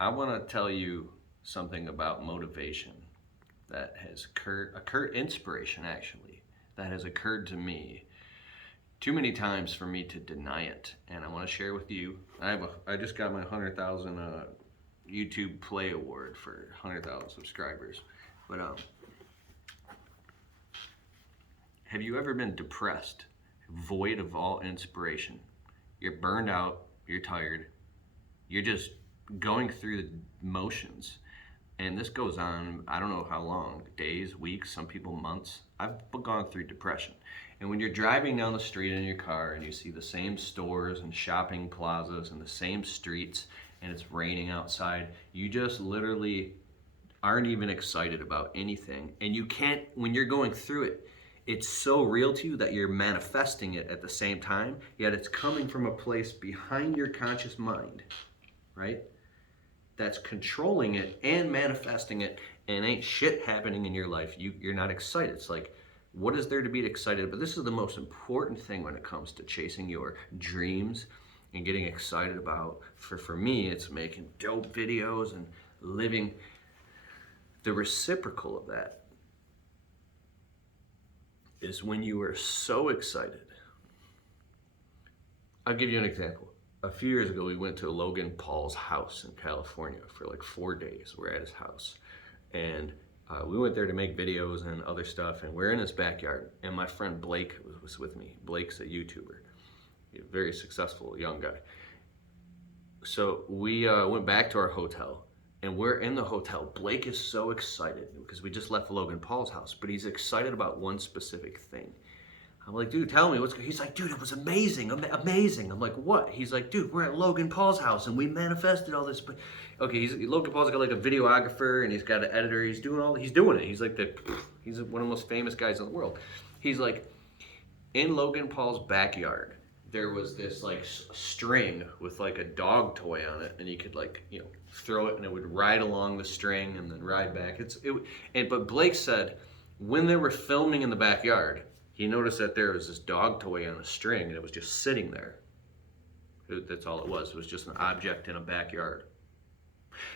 I want to tell you something about motivation that has occurred, inspiration actually, that has occurred to me too many times for me to deny it. And I want to share with you. I just got my 100,000 YouTube Play Award for 100,000 subscribers. But have you ever been depressed, void of all inspiration? You're burned out, you're tired, you're just going through the motions. And this goes on, I don't know how long, days, weeks, some people months. I've gone through depression. And when you're driving down the street in your car and you see the same stores and shopping plazas and the same streets and it's raining outside, you just literally aren't even excited about anything. And you can't, when you're going through it, it's so real to you that you're manifesting it at the same time, yet it's coming from a place behind your conscious mind, right? That's controlling it and manifesting it, and ain't shit happening in your life. You're not excited. It's like, what is there to be excited about? This is the most important thing when it comes to chasing your dreams and getting excited about. For me, it's making dope videos and living. The reciprocal of that is when you are so excited. I'll give you an example. A few years ago, we went to Logan Paul's house in California for like 4 days. We're at his house. And we went there to make videos and other stuff, and we're in his backyard. And my friend Blake was with me. Blake's a YouTuber, a very successful young guy. So we went back to our hotel, and we're in the hotel. Blake is so excited because we just left Logan Paul's house, but he's excited about one specific thing. I'm like, dude, tell me what's going on. He's like, dude, it was amazing, amazing. I'm like, what? He's like, dude, we're at Logan Paul's house and we manifested all this. But okay, Logan Paul's got like a videographer and he's got an editor. He's doing it. He's like he's one of the most famous guys in the world. He's like, in Logan Paul's backyard, there was this like string with like a dog toy on it, and you could like, throw it and it would ride along the string and then ride back. But Blake said when they were filming in the backyard, he noticed that there was this dog toy on a string and it was just sitting there. That's all it was. It was just an object in a backyard.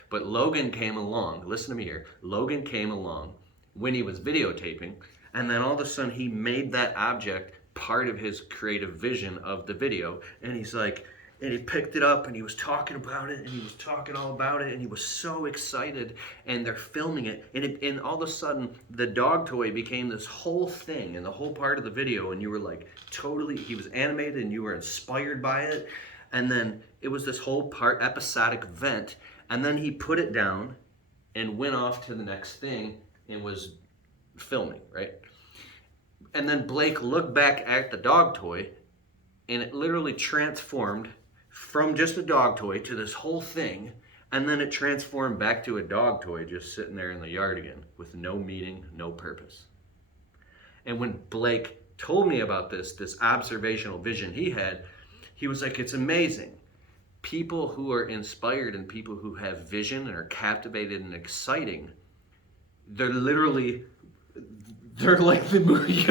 But Logan came along, listen to me here, Logan came along when he was videotaping, and then all of a sudden he made that object part of his creative vision of the video, and he's like, and he picked it up and he was talking about it and he was talking all about it and he was so excited, and they're filming it, and all of a sudden the dog toy became this whole thing and the whole part of the video, and you were like totally, he was animated and you were inspired by it, and then it was this whole part episodic event, and then he put it down and went off to the next thing and was filming, right? And then Blake looked back at the dog toy and it literally transformed from just a dog toy to this whole thing, and then it transformed back to a dog toy just sitting there in the yard again with no meaning, no purpose. And when Blake told me about this observational vision he had, he was like, it's amazing. People who are inspired and people who have vision and are captivated and exciting, they're like the movie,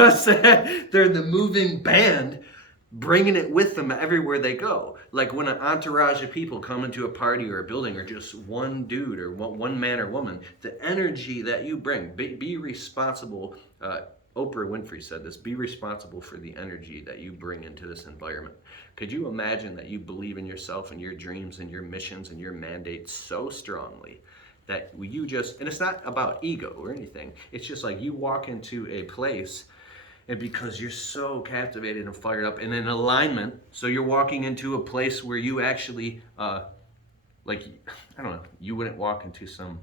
they're the moving band, bringing it with them everywhere they go. Like when an entourage of people come into a party or a building, or just one dude or one man or woman, the energy that you bring, be responsible. Oprah Winfrey said this, be responsible for the energy that you bring into this environment. Could you imagine that you believe in yourself and your dreams and your missions and your mandates so strongly that you just, and it's not about ego or anything, it's just like you walk into a place, and because you're so captivated and fired up and in alignment, so you're walking into a place where you actually, like, I don't know, you wouldn't walk into some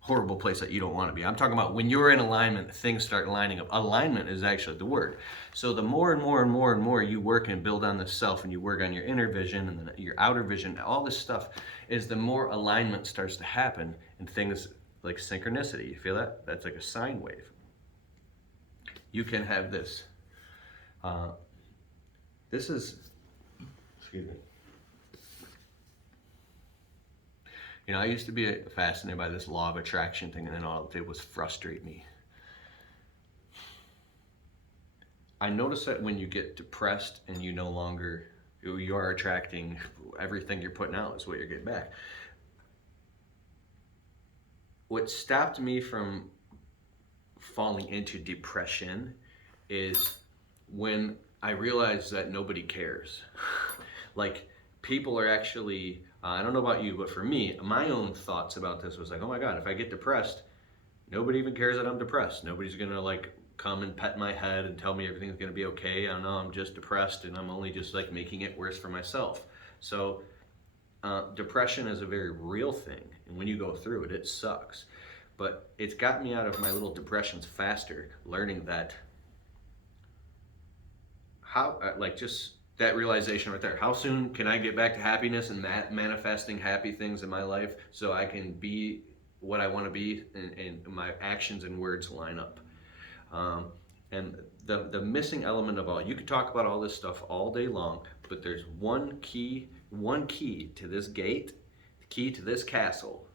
horrible place that you don't want to be. I'm talking about when you're in alignment, things start lining up. Alignment is actually the word. So the more and more and more and more you work and build on the self, and you work on your inner vision and then your outer vision, all this stuff, is the more alignment starts to happen, and things like synchronicity. You feel that? That's like a sine wave. You can have this. This is, excuse me. I used to be fascinated by this law of attraction thing, and then all it did was frustrate me. I noticed that when you get depressed and you no longer You are attracting everything you're putting out is what you're getting back. What stopped me from falling into depression is when I realized that nobody cares. Like, people are actually, I don't know about you, but for me, my own thoughts about this was like, oh my God, if I get depressed, nobody even cares that I'm depressed. Nobody's gonna like come and pet my head and tell me everything's gonna be okay. I know I'm just depressed and I'm only just like making it worse for myself. So depression is a very real thing, and when you go through it, it sucks. But it's got me out of my little depressions faster, learning that how, like, just that realization right there. How soon can I get back to happiness and manifesting happy things in my life so I can be what I want to be, and my actions and words line up. And the missing element of all, you could talk about all this stuff all day long, but there's one key to this gate, the key to this castle.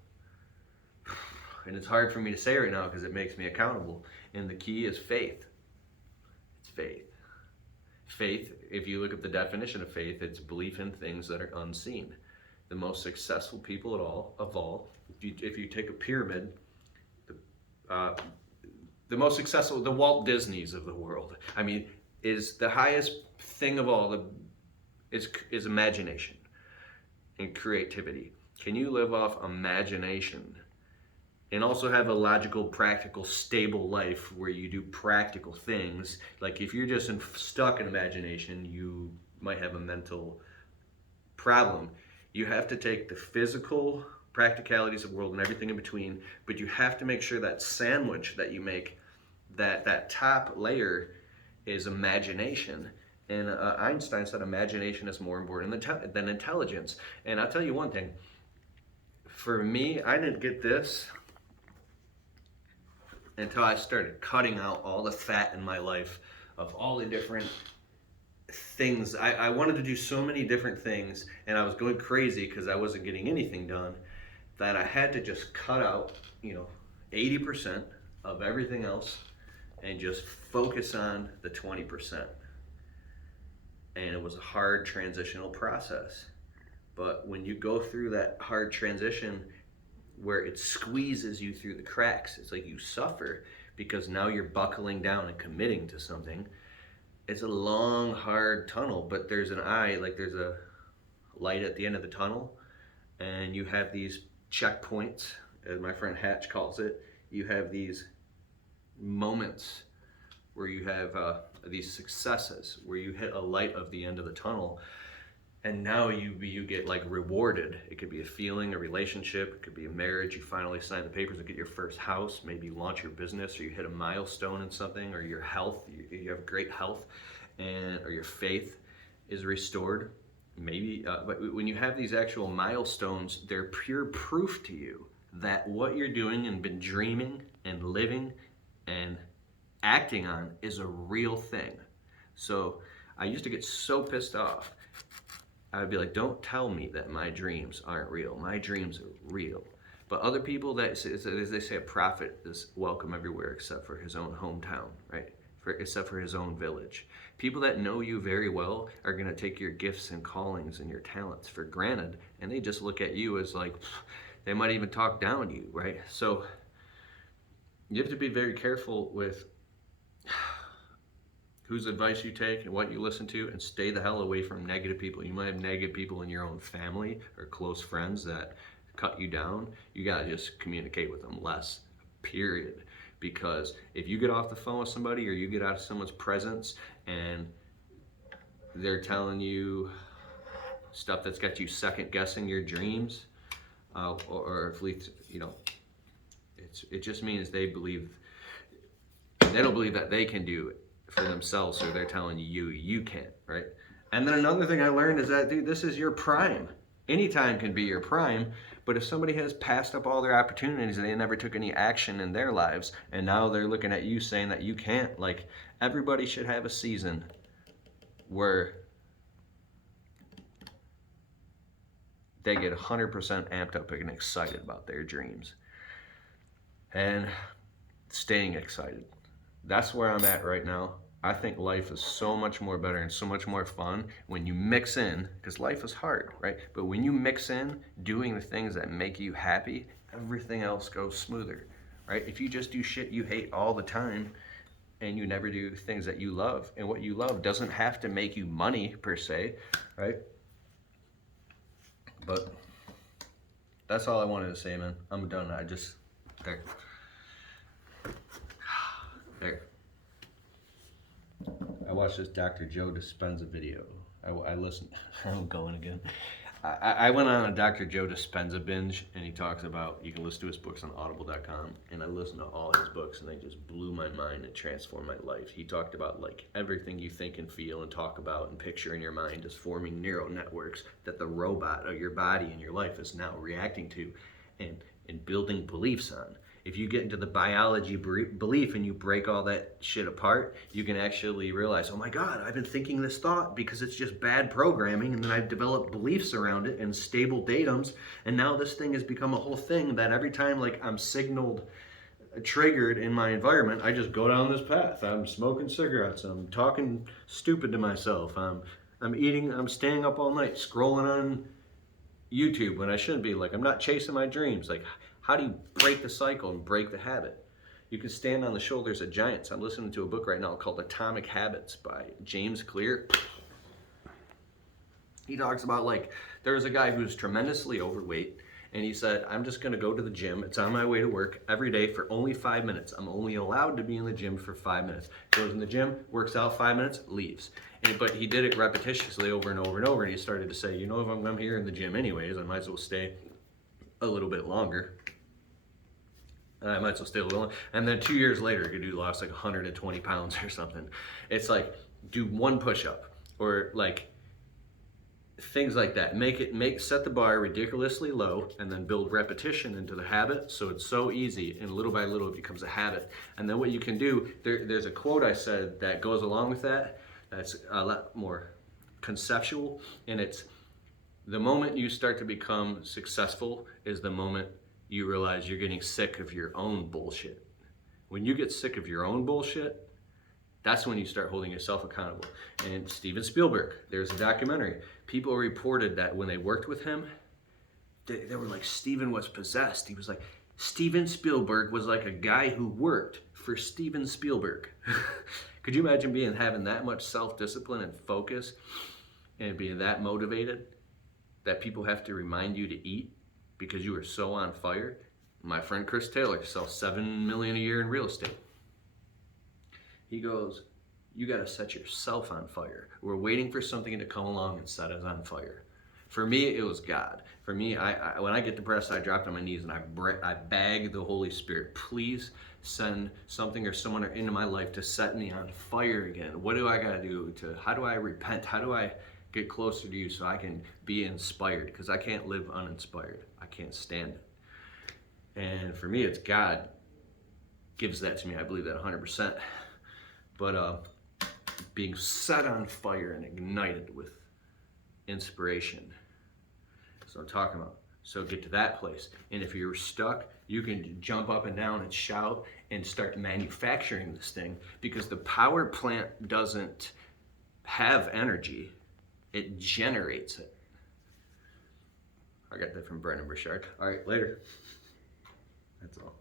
And it's hard for me to say right now because it makes me accountable. And the key is faith. It's faith. Faith, if you look at the definition of faith, it's belief in things that are unseen. The most successful people of all, if you take a pyramid, the most successful, the Walt Disneys of the world, I mean, is the highest thing of all, is imagination and creativity. Can you live off imagination and also have a logical, practical, stable life where you do practical things? Like, if you're just stuck in imagination, you might have a mental problem. You have to take the physical practicalities of the world and everything in between, but you have to make sure that sandwich that you make, that top layer is imagination. And Einstein said imagination is more important than intelligence. And I'll tell you one thing, for me, I didn't get this until I started cutting out all the fat in my life of all the different things. I wanted to do so many different things, and I was going crazy because I wasn't getting anything done, that I had to just cut out, 80% of everything else and just focus on the 20%. And it was a hard transitional process. But when you go through that hard transition where it squeezes you through the cracks, it's like you suffer because now you're buckling down and committing to something. It's a long, hard tunnel, but there's an eye, like there's a light at the end of the tunnel, and you have these checkpoints, as my friend Hatch calls it. You have these moments where you have these successes, where you hit a light of the end of the tunnel, and now you get like rewarded. It could be a feeling, a relationship, it could be a marriage. You finally sign the papers to get your first house, maybe you launch your business, or you hit a milestone in something, or your health, you have great health, or your faith is restored. Maybe, but when you have these actual milestones, they're pure proof to you that what you're doing and been dreaming and living and acting on is a real thing. So I used to get so pissed off. I would be like, don't tell me that my dreams aren't real. My dreams are real. But other people, as they say, a prophet is welcome everywhere except for his own hometown, right? Except for his own village. People that know you very well are going to take your gifts and callings and your talents for granted, and they just look at you as like, they might even talk down to you, right? So you have to be very careful with whose advice you take and what you listen to, and stay the hell away from negative people. You might have negative people in your own family or close friends that cut you down. You gotta just communicate with them less, period. Because if you get off the phone with somebody, or you get out of someone's presence and they're telling you stuff that's got you second guessing your dreams, or at least, it just means they don't believe that they can do it for themselves, so they're telling you can't, right? And then another thing I learned is that, dude, this is your prime. Anytime can be your prime, but if somebody has passed up all their opportunities and they never took any action in their lives, and now they're looking at you saying that you can't, like, everybody should have a season where they get 100% amped up and excited about their dreams. And staying excited. That's where I'm at right now. I think life is so much more better and so much more fun when you mix in, because life is hard, right? But when you mix in doing the things that make you happy, everything else goes smoother, right? If you just do shit you hate all the time and you never do things that you love, and what you love doesn't have to make you money per se, right? But that's all I wanted to say, man. I'm done. There. There. I watched this Dr. Joe Dispenza video. I listened. I'm going again. I went on a Dr. Joe Dispenza binge, and he talks about, you can listen to his books on audible.com, and I listened to all his books, and they just blew my mind and transformed my life. He talked about like everything you think and feel and talk about and picture in your mind is forming neural networks that the robot of your body and your life is now reacting to and building beliefs on. If you get into the biology belief and you break all that shit apart, you can actually realize, oh my God, I've been thinking this thought because it's just bad programming, and then I've developed beliefs around it and stable datums, and now this thing has become a whole thing that every time like I'm signaled, triggered in my environment, I just go down this path. I'm smoking cigarettes, I'm talking stupid to myself, I'm staying up all night scrolling on YouTube when I shouldn't be. Like, I'm not chasing my dreams. Like, how do you break the cycle and break the habit? You can stand on the shoulders of giants. I'm listening to a book right now called Atomic Habits by James Clear. He talks about, like, there was a guy who was tremendously overweight, and he said, I'm just going to go to the gym. It's on my way to work every day for only 5 minutes. I'm only allowed to be in the gym for 5 minutes. Goes in the gym, works out 5 minutes, leaves. But he did it repetitiously over and over and over, and he started to say, you know, if I'm here in the gym anyways, I might as well stay a little bit longer. I might as well stay a little longer. And then 2 years later, he lost like 120 pounds or something. It's like, do one push-up, or like things like that. Set the bar ridiculously low, and then build repetition into the habit, so it's so easy, and little by little it becomes a habit. And then what you can do, there's a quote I said that goes along with that, that's a lot more conceptual, and it's, the moment you start to become successful is the moment you realize you're getting sick of your own bullshit. When you get sick of your own bullshit, that's when you start holding yourself accountable. And Steven Spielberg, there's a documentary. People reported that when they worked with him, they were like, Steven was possessed. He was like, Steven Spielberg was like a guy who worked for Steven Spielberg. Could you imagine having that much self-discipline and focus and being that motivated that people have to remind you to eat because you are so on fire? My friend Chris Taylor sells $7 million a year in real estate. He goes, you got to set yourself on fire. We're waiting for something to come along and set us on fire. For me, it was God. For me, when I get depressed, I dropped on my knees and I beg the Holy Spirit, please send something or someone into my life to set me on fire again. What do I got to do? How do I repent? How do I get closer to you so I can be inspired? Because I can't live uninspired. I can't stand it. And for me, it's God gives that to me. I believe that 100%. But being set on fire and ignited with inspiration. That's what I'm talking about. So get to that place. And if you're stuck, you can jump up and down and shout and start manufacturing this thing, because the power plant doesn't have energy, it generates it. I got that from Brendan Burchard. All right, later. That's all.